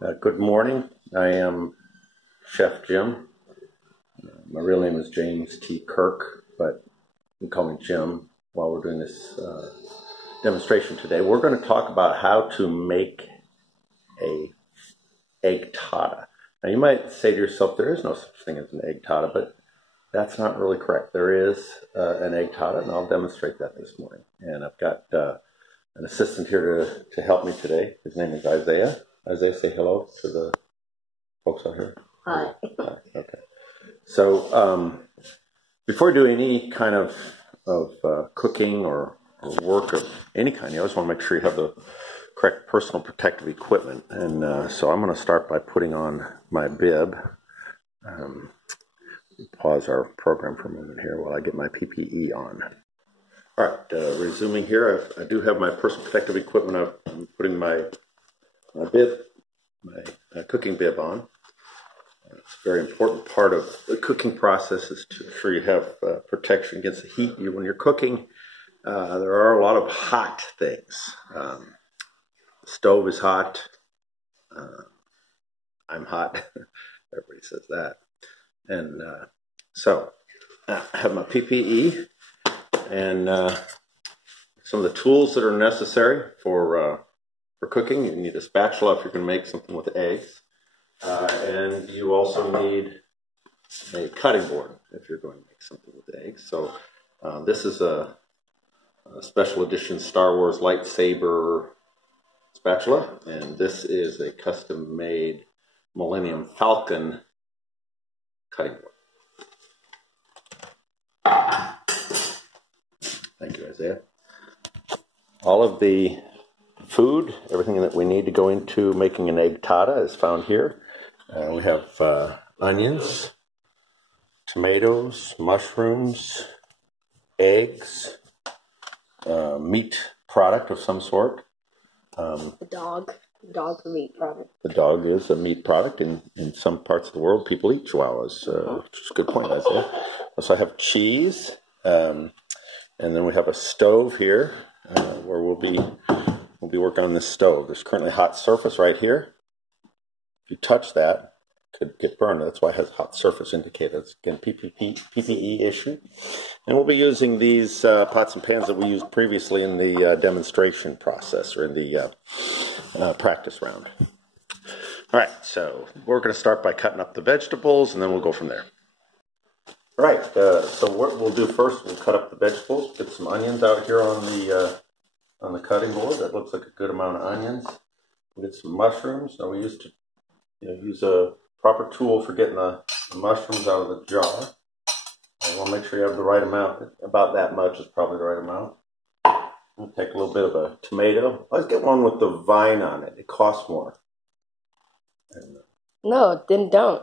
Good morning. I am Chef Jim. My real name is James T. Kirk, but you can call me Jim while we're doing this demonstration today. We're going to talk about how to make a eggtada. Now you might say to yourself, there is no such thing as an eggtada, but that's not really correct. There is an eggtada, and I'll demonstrate that this morning. And I've got an assistant here to help me today. His name is Isaiah. Isaiah, say hello to the folks out here. Hi. Hi. Okay. So before we do any kind of cooking or work of any kind, you always want to make sure you have the correct personal protective equipment. And so I'm going to start by putting on my bib. Pause our program for a moment here while I get my PPE on. All right, resuming here, I do have my personal protective equipment. I'm putting my bib, my cooking bib on. It's a very important part of the cooking process is to ensure you have protection against the heat. When you're cooking, there are a lot of hot things. The stove is hot. I'm hot. Everybody says that. And so I have my PPE and some of the tools that are necessary for cooking. You need a spatula if you're going to make something with eggs. And you also need a cutting board if you're going to make something with eggs. So this is a special edition Star Wars lightsaber spatula. And this is a custom-made Millennium Falcon cutting board. Thank you, Isaiah. All of the food, everything that we need to go into making an eggtada is found here. We have onions, tomatoes, mushrooms, eggs, meat product of some sort. The dog meat product. The dog is a meat product. In some parts of the world, people eat chihuahuas. Which is a good point, Isaiah. Also, I have cheese, and then we have a stove here where we'll be working on this stove. There's currently a hot surface right here. If you touch that, it could get burned. That's why it has hot surface indicated. It's again PPE issue. And we'll be using these pots and pans that we used previously in the demonstration process or in the practice round. All right, so we're going to start by cutting up the vegetables, and then we'll go from there. All right, so what we'll do first, we'll cut up the vegetables. Get some onions out here on the cutting board. That looks like a good amount of onions. We'll get some mushrooms. Now we used to use a proper tool for getting the mushrooms out of the jar. I want to make sure you have the right amount. About that much is probably the right amount. We'll take a little bit of a tomato. Let's get one with the vine on it. It costs more. No, then don't.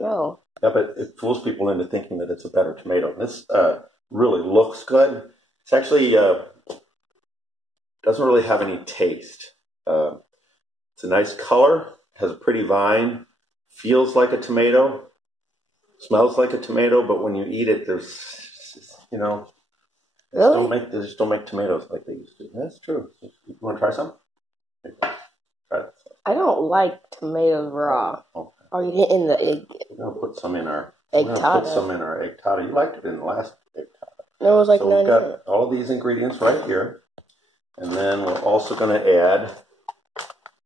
No. Yeah, but it fools people into thinking that it's a better tomato. This really looks good. It's actually doesn't really have any taste. It's a nice color. Has a pretty vine. Feels like a tomato. Smells like a tomato, but when you eat it, there's, Really? They just don't make tomatoes like they used to. That's true. You want to try some? Try it. I don't like tomatoes raw. Okay. Or you it in the egg. We're gonna put some in our Eggtada. eggtada. You liked it in the last eggtada. There was like So we've got all these ingredients right here, and then we're also going to add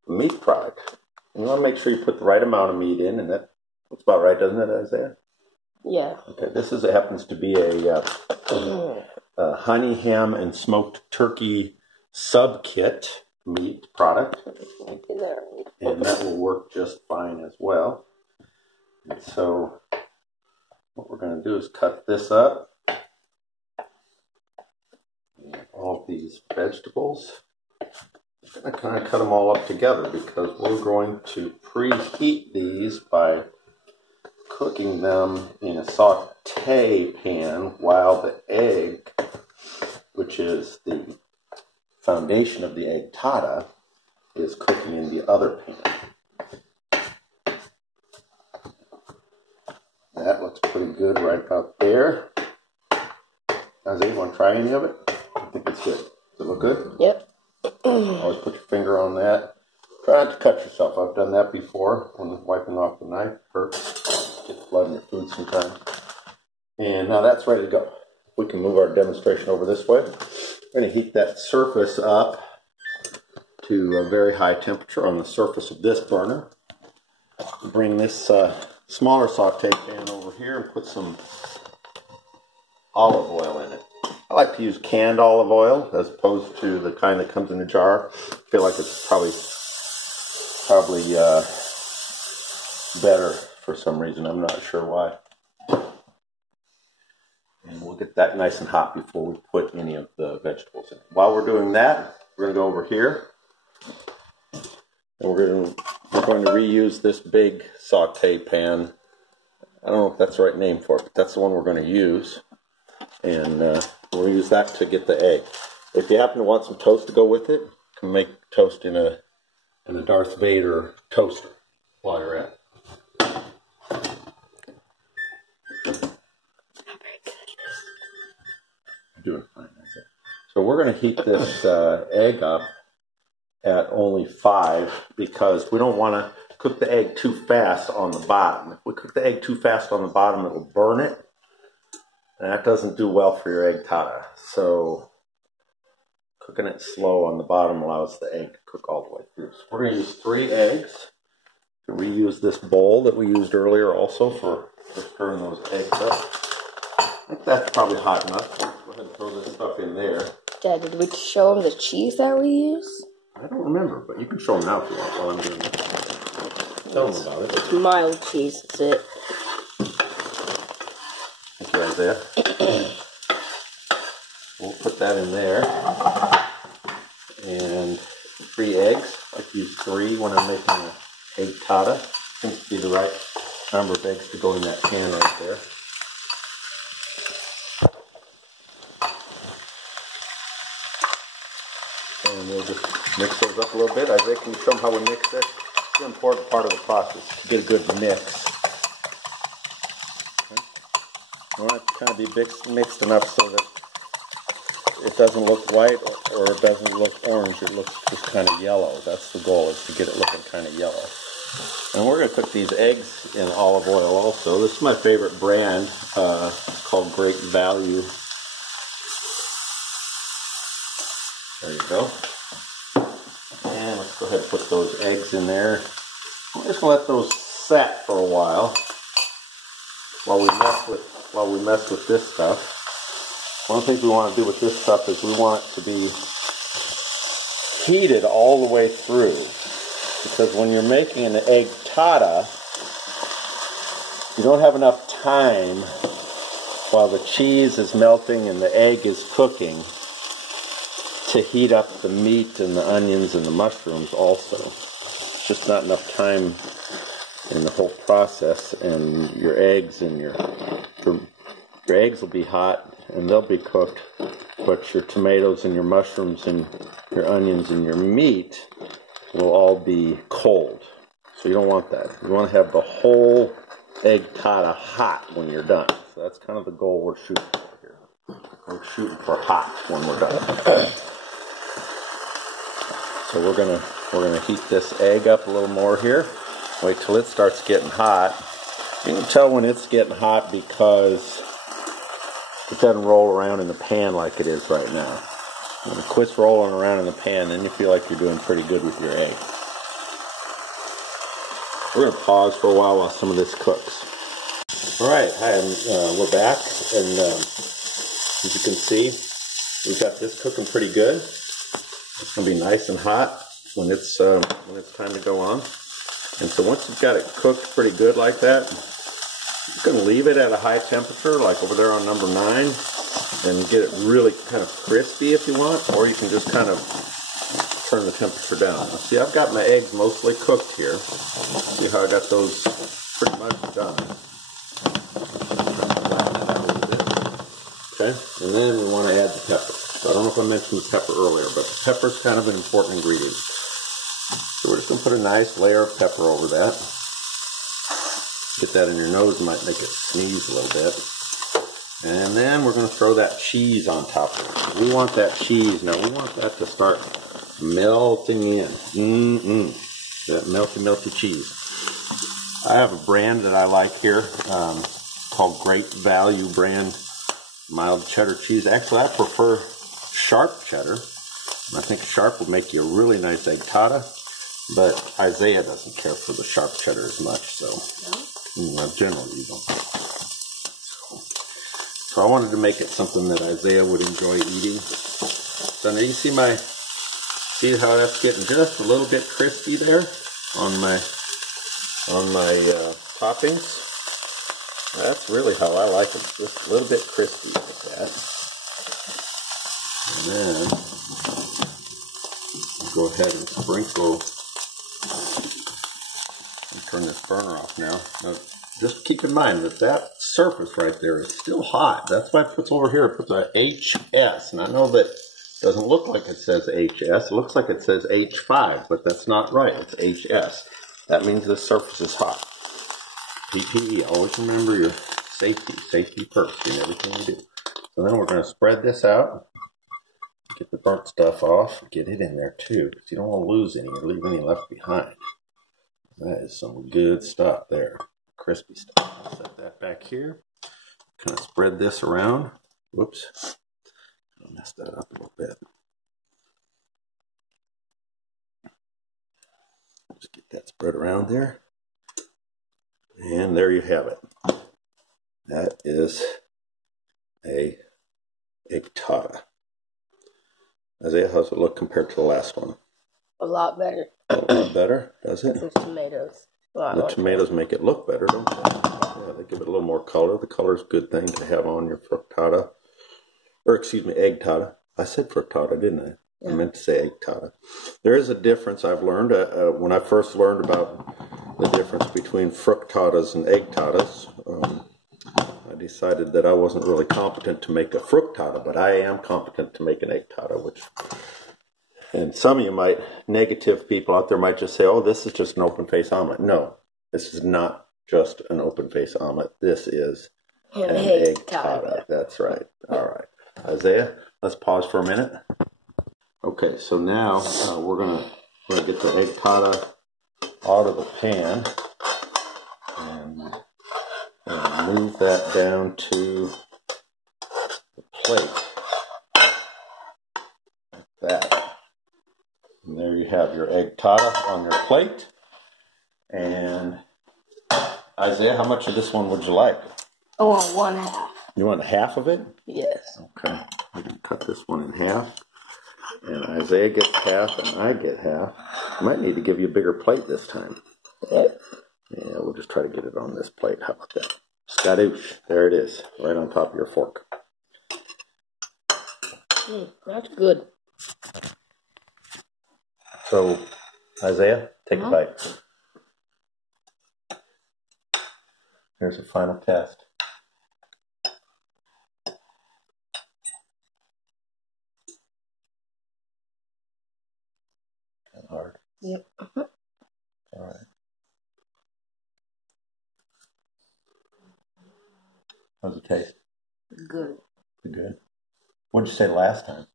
meat product. You want to make sure you put the right amount of meat in, and that looks about right, doesn't it, Isaiah? Yeah. Okay, this happens to be a honey ham and smoked turkey sub kit meat product, and that will work just fine as well. And so what we're going to do is cut this up. All these vegetables. I'm going to kind of cut them all up together because we're going to preheat these by cooking them in a saute pan while the egg, which is the foundation of the eggtada, is cooking in the other pan. That looks pretty good right about there. Isaiah, you want to try any of it? I think it's good. Does it look good? Yep. Always put your finger on that. Try not to cut yourself. I've done that before when wiping off the knife. Hurts. Get blood in your food sometimes. And now that's ready to go. We can move our demonstration over this way. We're going to heat that surface up to a very high temperature on the surface of this burner. Bring this smaller saute pan over here and put some olive oil in it. I like to use canned olive oil as opposed to the kind that comes in a jar. I feel like it's probably better for some reason. I'm not sure why. And we'll get that nice and hot before we put any of the vegetables in. While we're doing that, we're going to go over here. And we're going to reuse this big saute pan. I don't know if that's the right name for it, but that's the one we're going to use. And we'll use that to get the egg. If you happen to want some toast to go with it, you can make toast in a Darth Vader toaster while you're at it. Doing fine, that's it. So we're going to heat this egg up at only 5 because we don't want to cook the egg too fast on the bottom. If we cook the egg too fast on the bottom, it'll burn it. And that doesn't do well for your Eggtada. So cooking it slow on the bottom allows the egg to cook all the way through. So we're going to use 3 eggs. To reuse this bowl that we used earlier also for stirring those eggs up. I think that's probably hot enough. Go ahead and throw this stuff in there. Dad, did we show them the cheese that we use? I don't remember, but you can show them now if you want while I'm doing that. Tell them about it. It's mild cheese, that's it. Thank you, Isaiah. We'll put that in there. And 3 eggs. I like to use 3 when I'm making an Eggtada. Seems to be the right number of eggs to go in that pan right there. And we'll just mix those up a little bit. Isaiah, can you show them how we mix this? It's an important part of the process to get a good mix. Okay. I want it to kind of be mixed enough so that it doesn't look white or it doesn't look orange. It looks just kind of yellow. That's the goal, is to get it looking kind of yellow. And we're going to cook these eggs in olive oil also. This is my favorite brand. It's called Great Value. There you go. And let's go ahead and put those eggs in there. We're just going to let those set for a while we mess with this stuff. One of the things we want to do with this stuff is we want it to be heated all the way through. Because when you're making an Eggtada, you don't have enough time while the cheese is melting and the egg is cooking to heat up the meat and the onions and the mushrooms also. It's just not enough time in the whole process, and your eggs will be hot and they'll be cooked, but your tomatoes and your mushrooms and your onions and your meat will all be cold. So you don't want that. You want to have the whole Eggtada hot when you're done. So that's kind of the goal we're shooting for here. We're shooting for hot when we're done. So we're gonna heat this egg up a little more here. Wait till it starts getting hot. You can tell when it's getting hot because it doesn't roll around in the pan like it is right now. When it quits rolling around in the pan, then you feel like you're doing pretty good with your egg. We're going to pause for a while some of this cooks. Alright, hi, we're back, and as you can see, we've got this cooking pretty good. It's going to be nice and hot when it's time to go on. And so once you've got it cooked pretty good like that, you can leave it at a high temperature, like over there on number 9, and get it really kind of crispy if you want, or you can just kind of turn the temperature down. Now, see, I've got my eggs mostly cooked here. See how I got those pretty much done. Okay, and then we want to add the pepper. So I don't know if I mentioned the pepper earlier, but the pepper is kind of an important ingredient. So we're just going to put a nice layer of pepper over that. Get that in your nose, might make it sneeze a little bit. And then we're going to throw that cheese on top of it. We want that cheese, now we want that to start melting in. That melty cheese. I have a brand that I like here called Great Value brand mild cheddar cheese. Actually, I prefer sharp cheddar. I think sharp will make you a really nice eggtada, but Isaiah doesn't care for the sharp cheddar as much, so generally you don't. So I wanted to make it something that Isaiah would enjoy eating. So now you see how that's getting just a little bit crispy there on my toppings. That's really how I like them, just a little bit crispy like that. And then I'll go ahead and sprinkle. Turn this burner off now. Just keep in mind that surface right there is still hot. That's why it puts over here, it puts a HS. And I know that it doesn't look like it says HS. It looks like it says H5, but that's not right. It's HS. That means this surface is hot. PPE, always remember your safety first in everything you do. So then we're going to spread this out, get the burnt stuff off, get it in there too, because you don't want to lose any or leave any left behind. That is some good stuff there, crispy stuff. I'll set that back here. Kind of spread this around. Whoops, I messed that up a little bit. Just get that spread around there. And there you have it. That is a Eggtada. Isaiah, how's it look compared to the last one? A lot better. A lot better, does it? Those tomatoes. The tomatoes make it look better, don't they? Yeah, they give it a little more color. The color is a good thing to have on your frittata. Or, excuse me, Eggtada. I said frittata, didn't I? Yeah. I meant to say Eggtada. There is a difference I've learned. When I first learned about the difference between frittatas and Eggtadas, I decided that I wasn't really competent to make a frittata, but I am competent to make an Eggtada, and some of you negative people out there might just say, oh, this is just an open-face omelet. No, this is not just an open-face omelet. This is an Eggtada. That's right. All right. Isaiah, let's pause for a minute. Okay, so now we're gonna get the Eggtada out of the pan and move that down to the plate like that. And there you have your Eggtada on your plate. And Isaiah, how much of this one would you like? I want 1/2. You want half of it? Yes. Okay, we're gonna cut this one in half. And Isaiah gets half, and I get half. I might need to give you a bigger plate this time. What? Yeah, we'll just try to get it on this plate. How about that? Skadoosh. There it is, right on top of your fork. That's good. So, Isaiah, take a bite. Here's a final test. Hard. Yep. All right. How's it taste? Good. Good. What'd you say last time?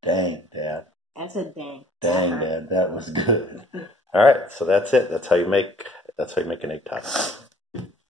Dang, Dad. I said dang. Dang, Dad, that was good. All right, so that's it. That's how you make an Eggtada.